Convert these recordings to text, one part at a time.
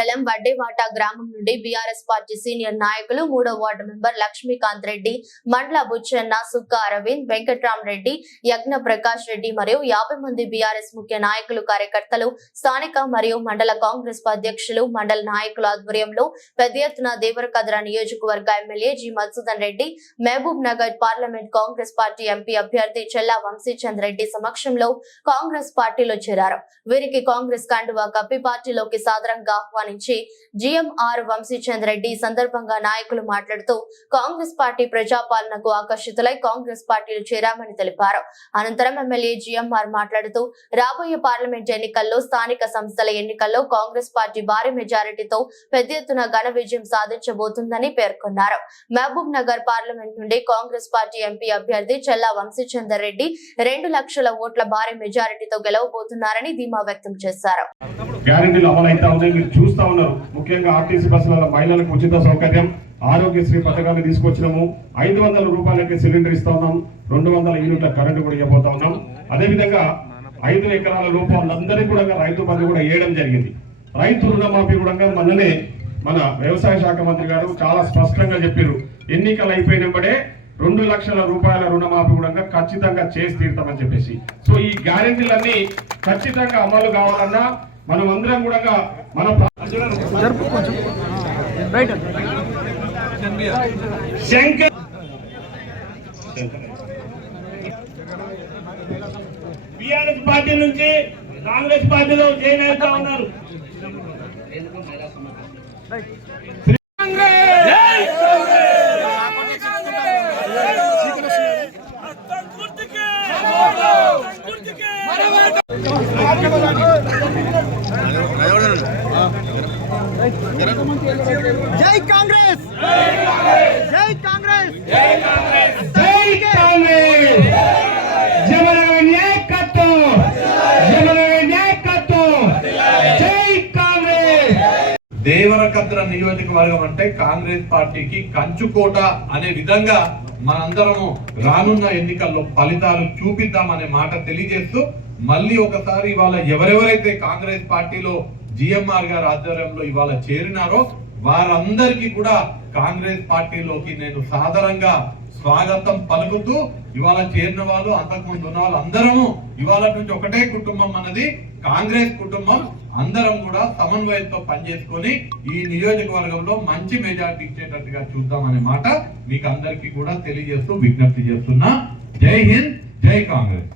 మండలం వడ్డేవాట గ్రామం నుండి బీఆర్ఎస్ పార్టీ సీనియర్ నాయకులు మూడో వార్డు మెంబర్ లక్ష్మీకాంత్ రెడ్డి మండల బుచ్చన్న సుక్క అరవింద్ వెంకట్రామ్ రెడ్డి యజ్ఞ ప్రకాష్ రెడ్డి మరియు యాభై మంది బీఆర్ఎస్ ముఖ్య నాయకులు కార్యకర్తలు స్థానిక మరియు మండల కాంగ్రెస్ అధ్యక్షులు మండల నాయకుల ఆధ్వర్యంలో పెద్ద ఎత్తున దేవరకద్ర నియోజకవర్గ MLA G Madhusudan Reddy Mahabub Nagar parliament Congress party MP అభ్యర్థి చెల్లా వంశీచంద్ రెడ్డి సమక్షంలో కాంగ్రెస్ పార్టీలో చేరారు. వీరికి కాంగ్రెస్ కండువా కప్పి పార్టీలోకి సాదరంగా ఆహ్వానించి జిఎంఆర్ వంశీచంద్ రెడ్డి సందర్భంగా నాయకులు మాట్లాడుతూ కాంగ్రెస్ పార్టీ ప్రజాపాలనకు ఆకర్షితులై కాంగ్రెస్ పార్టీలో చేరామని తెలిపారు. అనంతరం ఎమ్మెల్యే జిఎంఆర్ మాట్లాడుతూ రాబోయే పార్లమెంట్ ఎన్నికల్లో స్థానిక సంస్థల ఎన్నికల్లో కాంగ్రెస్ పార్టీ భారీ మెజారిటీతో పెద్ద ఎత్తున ఘన విజయం సాధించబోతుందని పేర్కొన్నారు. మహబూబ్ నగర్ పార్లమెంట్ నుండి కాంగ్రెస్ పార్టీ ఎంపీ అభ్యర్థి చెల్లా వంశీచందర్ రెడ్డి రెండు లక్షల ఓట్ల భారీ మెజారిటీతో గెలవబోతున్నారని ధీమా వ్యక్తం చేశారు. చూస్తూ ఉన్నారు. ముఖ్యంగా ఆర్టీసీ బస్సులలో మహిళలకు ఉచిత సౌకర్యం ఆరోగ్యశ్రీ పథకాన్ని తీసుకొచ్చినాము. ఐదు వందల రూపాయలకి సిలిండర్ ఇస్తా ఉన్నాం. రెండు వందల యూనిట్ల కరెంటు కూడా ఇవ్వబోతా ఉన్నాం. అదేవిధంగా ఐదు ఎకరాల రూపాయలందరికీ కూడా రైతు బంధు కూడా వేయడం జరిగింది. రైతు రుణమాఫీ కూడా మననే మన వ్యవసాయ శాఖ మంత్రి గారు చాలా స్పష్టంగా చెప్పారు. ఎన్నికలు అయిపోయినప్పుడే రెండు లక్షల రూపాయల రుణమాఫీ కూడా ఖచ్చితంగా చేసి తీరుతామని చెప్పేసి. సో ఈ గ్యారెంటీలన్నీ ఖచ్చితంగా అమలు కావాలన్నా మనం అందరం కూడా మన ప్రా- శంకర్. టిఆర్ఎస్ పార్టీ నుంచి కాంగ్రెస్ పార్టీలో జాయిన్ అవుతా ఉన్నారు జై కాంగ్రెస్ జై కాంగ్రెస్ జై కాంగ్రెస్ జమలగ నాయకత్వం జమలగ నాయకత్వం జై కాంగ్రెస్ దేవరకద్ర నియోజకవర్గం అంటే కాంగ్రెస్ పార్టీకి కంచుకోట అనే విధంగా మనందరము రానున్న ఎన్నికల్లో ఫలితాలు చూపిద్దామనే మాట తెలియజేస్తూ మళ్ళీ ఒకసారి ఇవాళ ఎవరెవరైతే కాంగ్రెస్ పార్టీలో జిఎంఆర్ గారి ఆధ్వర్యంలో ఇవాళ చేరినారో వారందరికీ కూడా కాంగ్రెస్ పార్టీలోకి నేను సాధారణంగా స్వాగతం పలుకుతూ ఇవాళ చేరిన వాళ్ళు అంతకుముందు ఉన్న వాళ్ళు అందరము ఇవాళ నుంచి ఒకటే కుటుంబం అన్నది కాంగ్రెస్ కుటుంబం. అందరం కూడా సమన్వయంతో పనిచేసుకొని ఈ నియోజకవర్గంలో మంచి మెజార్టీ ఇచ్చేటట్టుగా చూద్దామనే మాట మీకు అందరికీ కూడా తెలియజేస్తూ విజ్ఞప్తి చేస్తున్నా. జై హింద్ జై కాంగ్రెస్.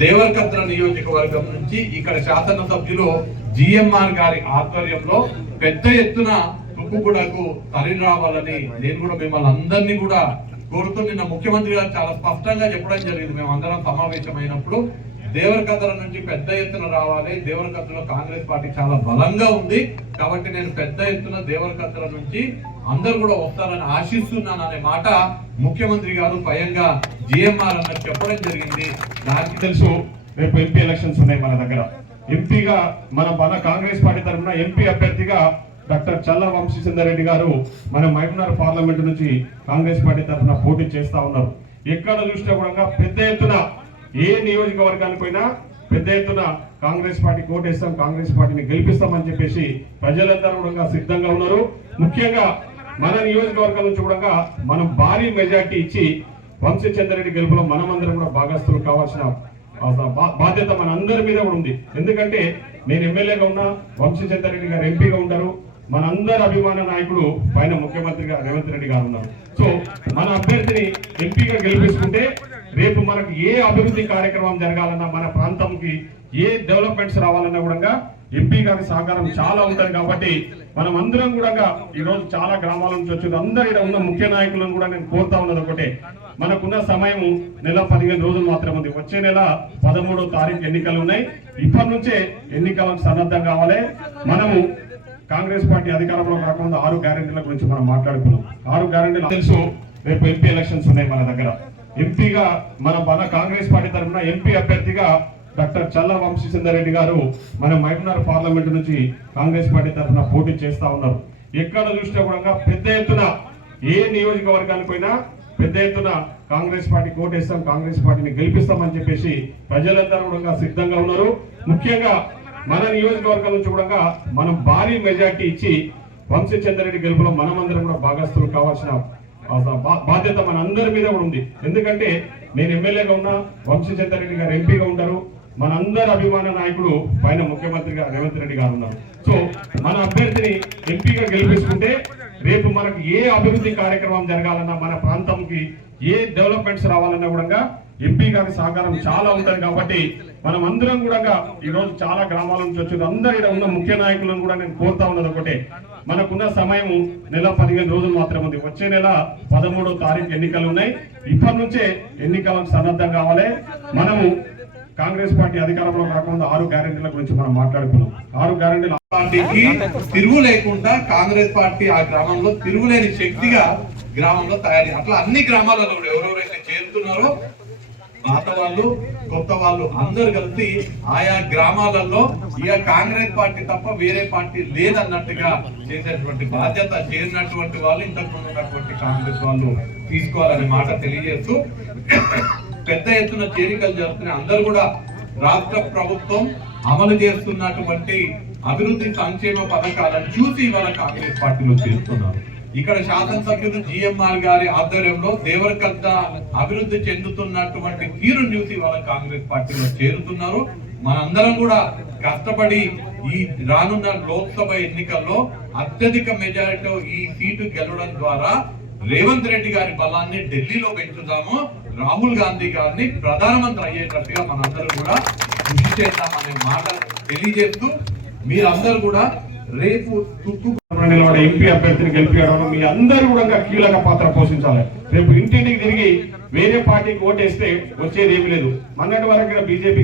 దేవరకద్ర నియోజకవర్గం నుంచి ఇక్కడ శాసనసభ్యులు జిఎంఆర్ గారి ఆధ్వర్యంలో పెద్ద ఎత్తున తుక్కుగూడకు తరలి రావాలని నేను కూడా మిమ్మల్ని అందరినీ కూడా కోరుతూ నిన్న ముఖ్యమంత్రి గారు చాలా స్పష్టంగా చెప్పడం జరిగింది. మేము అందరం సమావేశమైనప్పుడు దేవరకథల నుంచి పెద్ద ఎత్తున రావాలి. దేవరకథలో కాంగ్రెస్ పార్టీ చాలా బలంగా ఉంది. కాబట్టి నేను పెద్ద ఎత్తున దేవరకథల నుంచి అందరూ కూడా వస్తారని ఆశిస్తున్నాను అనే మాట ముఖ్యమంత్రి గారు స్వయంగా జిఎంఆర్ అన్నది చెప్పడం జరిగింది. నాకు తెలుసు రేపు ఎంపీ ఎలక్షన్స్ ఉన్నాయి మన దగ్గర. ఎంపీగా మన మన కాంగ్రెస్ పార్టీ తరఫున ఎంపీ అభ్యర్థిగా డాక్టర్ చల్ల వంశీచందర్ రెడ్డి గారు మన మహబూబ్నగర్ పార్లమెంట్ నుంచి కాంగ్రెస్ పార్టీ తరఫున పోటీ చేస్తా ఉన్నారు. ఎక్కడ చూసినా కూడా పెద్ద ఎత్తున ఏ నియోజకవర్గానికి పోయినా పెద్ద ఎత్తున కాంగ్రెస్ పార్టీ కోటేస్తాం కాంగ్రెస్ పార్టీని గెలిపిస్తామని చెప్పేసి ప్రజలందరూ కూడా సిద్ధంగా ఉన్నారు. ముఖ్యంగా మన నియోజకవర్గం నుంచి కూడా మనం భారీ మెజార్టీ ఇచ్చి వంశీచంద్రెడ్డి గెలుపులో మనమందరం కూడా భాగస్తులు కావాల్సిన బా- బాధ్యత మన అందరి మీద కూడా ఉంది. ఎందుకంటే నేను ఎమ్మెల్యేగా ఉన్నా వంశీచంద్రెడ్డి గారు ఎంపీగా ఉంటారు. మనందరి అభిమాన నాయకుడు పైన ముఖ్యమంత్రిగా రేవంత్ రెడ్డి గారు ఉన్నారు. సో మన అభ్యర్థిని ఎంపీగా గెలిపించుకుంటే రేపు మనకు ఏ అభివృద్ధి కార్యక్రమం జరగాలన్నా మన ప్రాంతంకి ఏ డెవలప్మెంట్స్ రావాలన్నా కూడా ఎంపీ గారి సహకారం చాలా ఉంటుంది కాబట్టి మనం అందరం కూడా ఈ రోజు చాలా గ్రామాల నుంచి వచ్చి అందరు ఇక్కడ ఉన్న ముఖ్య నాయకులను కూడా నేను కోరుతా ఉన్నది ఒకటే. మనకున్న సమయం నెల పదిహేను రోజులు మాత్రం ఉంది. వచ్చే నెల పదమూడో తారీఖు ఎన్నికలు ఉన్నాయి. ఇప్పటి నుంచే ఎన్నికలకు సన్నద్ధం కావాలి. మనము కాంగ్రెస్ పార్టీ అధికారంలో కాకుండా ఆరు గ్యారెంటీల గురించి మనం మాట్లాడుకున్నాం. ఆరు గ్యారెంటీలు తెలుసు రేపు ఎంపీ ఎలక్షన్స్ ఉన్నాయి మన దగ్గర. ఎంపీగా మన మన కాంగ్రెస్ పార్టీ తరఫున ఎంపీ అభ్యర్థిగా డాక్టర్ చల్ల వంశీచందర్ రెడ్డి గారు మన మహబూబ్నగర్ పార్లమెంట్ నుంచి కాంగ్రెస్ పార్టీ తరఫున పోటీ చేస్తా ఉన్నారు. ఎక్కడ చూసినా కూడా పెద్ద ఎత్తున ఏ నియోజకవర్గానికి పోయినా పెద్ద ఎత్తున కాంగ్రెస్ పార్టీ కోటేస్తాం కాంగ్రెస్ పార్టీని గెలిపిస్తామని చెప్పేసి ప్రజలందరూ కూడా సిద్ధంగా ఉన్నారు. ముఖ్యంగా మన నియోజకవర్గం నుంచి కూడా మనం భారీ మెజార్టీ ఇచ్చి వంశీచంద్రెడ్డి గెలుపులో మనమందరం కూడా భాగస్తులు కావాల్సిన బాధ్యత మన అందరి మీద కూడా ఉంది. ఎందుకంటే నేను ఎమ్మెల్యేగా ఉన్నా వంశీచంద్రెడ్డి గారు ఎంపీగా ఉంటారు. మనందరి అభిమాన నాయకుడు పైన ముఖ్యమంత్రిగా రేవంత్ రెడ్డి గారు ఉన్నారు. సో మన అభ్యర్థిని ఎంపీగా గెలిపించుకుంటే రేపు మనకు ఏ అభివృద్ధి కార్యక్రమం జరగాలన్నా మన ప్రాంతంకి ఏ డెవలప్మెంట్స్ రావాలన్నా కూడా ఎంపీ గారి సహకారం చాలా ఉంటుంది కాబట్టి మనం అందరం కూడా ఈ రోజు చాలా గ్రామాల నుంచి వచ్చి అందరు ఇక్కడ ఉన్న ముఖ్య నాయకులను కూడా నేను కోరుతా ఉన్నది ఒకటే. మనకున్న సమయం నెల పదిహేను రోజులు మాత్రం ఉంది. వచ్చే నెల పదమూడో తారీఖు ఎన్నికలు ఉన్నాయి. ఇప్పటి నుంచే ఎన్నికలకు సన్నద్ధం కావాలి. మనము కాంగ్రెస్ పార్టీ అధికారంలో కాకుండా ఆరు గ్యారెంటీల గురించి మనం మాట్లాడుకున్నాం. ఆరు గ్యారెంటీలు పార్టీకి తిరుగు లేకుండా కాంగ్రెస్ పార్టీ ఆ గ్రామంలో తిరుగులేని శక్తిగా గ్రామంలో తయారీ అట్లా అన్ని గ్రామాలలో కూడా ఎవరెవరైతే చేరుతున్నారో పాత వాళ్ళు కొత్త వాళ్ళు అందరు కలిసి ఆయా గ్రామాలలో ఇక కాంగ్రెస్ పార్టీ తప్ప వేరే పార్టీ లేదన్నట్టుగా చేసేటువంటి బాధ్యత చేరినటువంటి వాళ్ళు ఇంతకు ఉన్నటువంటి కాంగ్రెస్ వాళ్ళు తీసుకోవాలనే మాట తెలియజేస్తూ పెద్ద ఎత్తున చేరికలు జరుపుకునే అందరూ కూడా రాష్ట్ర ప్రభుత్వం అమలు చేస్తున్నటువంటి అభివృద్ధి సంక్షేమ పథకాలను చూసి ఇవాళ కాంగ్రెస్ పార్టీలో చేస్తున్నారు ఇక్కడ శాసనసభ్యులు జిఎంఆర్ గారి ఆధ్వర్యంలో దేవరకద్ద అభివృద్ధి చెందుతున్నటువంటి తీరు న్యూసి ఇవాళ కాంగ్రెస్ పార్టీలో చేరుతున్నారు. మనందరం కూడా కష్టపడి ఈ రానున్న లోక్సభ ఎన్నికల్లో అత్యధిక మెజారిటీ ఈ సీటు గెలవడం ద్వారా రేవంత్ రెడ్డి గారి బలాన్ని ఢిల్లీలో పెంచుదాము. రాహుల్ గాంధీ గారిని ప్రధానమంత్రి అయ్యేటట్టుగా మనందరూ కూడా కృషి చేద్దామనే మాట తెలియజేస్తూ మీరందరూ కూడా రేపు నిలబడే ఎంపీ అభ్యర్థిని గెలిపించడం మీ అందరూ కూడా కీలక పాత్ర పోషించాలి. రేపు ఇంటింటికి తిరిగి వేరే పార్టీకి ఓటేస్తే వచ్చేది ఏమీ లేదు. మొన్నటి వరకు బీజేపీ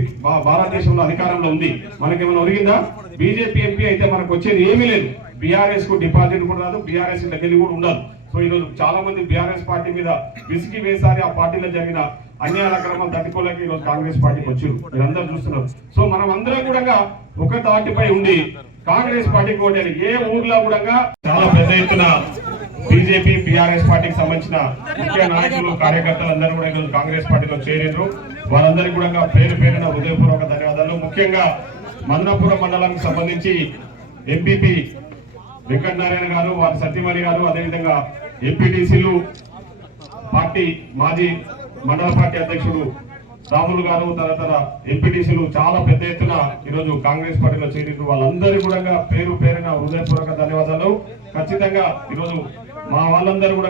భారతదేశంలో అధికారంలో ఉంది. మనకేమైనా ఒరిగిందా? బీజేపీ ఎంపీ అయితే మనకు వచ్చేది ఏమీ లేదు. బీఆర్ఎస్కు డిపాజిట్ కూడా రాదు బీఆర్ఎస్ దగ్గర కూడా ఉండదు. సో ఈ రోజు చాలా మంది బీఆర్ఎస్ పార్టీ మీద విసిగి వేసారి ఆ పార్టీలో జరిగిన అన్యాయ అక్రమాలు తట్టుకోలేక ఈ రోజు కాంగ్రెస్ పార్టీకి వచ్చారు. మీరందరూ చూస్తున్నారు. సో మనం అందరం కూడా ఒక తాటిపై ఉండి కాంగ్రెస్ పార్టీకి ఓటేయాలి ఏ ఊర్లో కూడా చాలా పెద్ద ఎత్తున బీజేపీ బీఆర్ఎస్ పార్టీకి సంబంధించిన ముఖ్య నాయకులు కార్యకర్తలు అందరూ కూడా ఈరోజు కాంగ్రెస్ పార్టీలో చేరిండ్రు. వారందరికీ కూడా పేరు పేరున హృదయపూర్వక ధన్యవాదాలు. ముఖ్యంగా మదనపురం మండలానికి సంబంధించి ఎంపీపీ వెంకటనారాయణ గారు వారి సత్యమణి గారు అదేవిధంగా ఎంపీటీసీలు పార్టీ మాజీ మండల పార్టీ అధ్యక్షుడు రాములు గారు తదితర ఎంపీటీసీలు చాలా పెద్ద ఎత్తున ఈరోజు కాంగ్రెస్ పార్టీలో చేరిన వాళ్ళందరూ కూడా పేరు పేరున హృదయపూర్వక ధన్యవాదాలు. ఖచ్చితంగా ఈరోజు మా వాళ్ళందరూ కూడా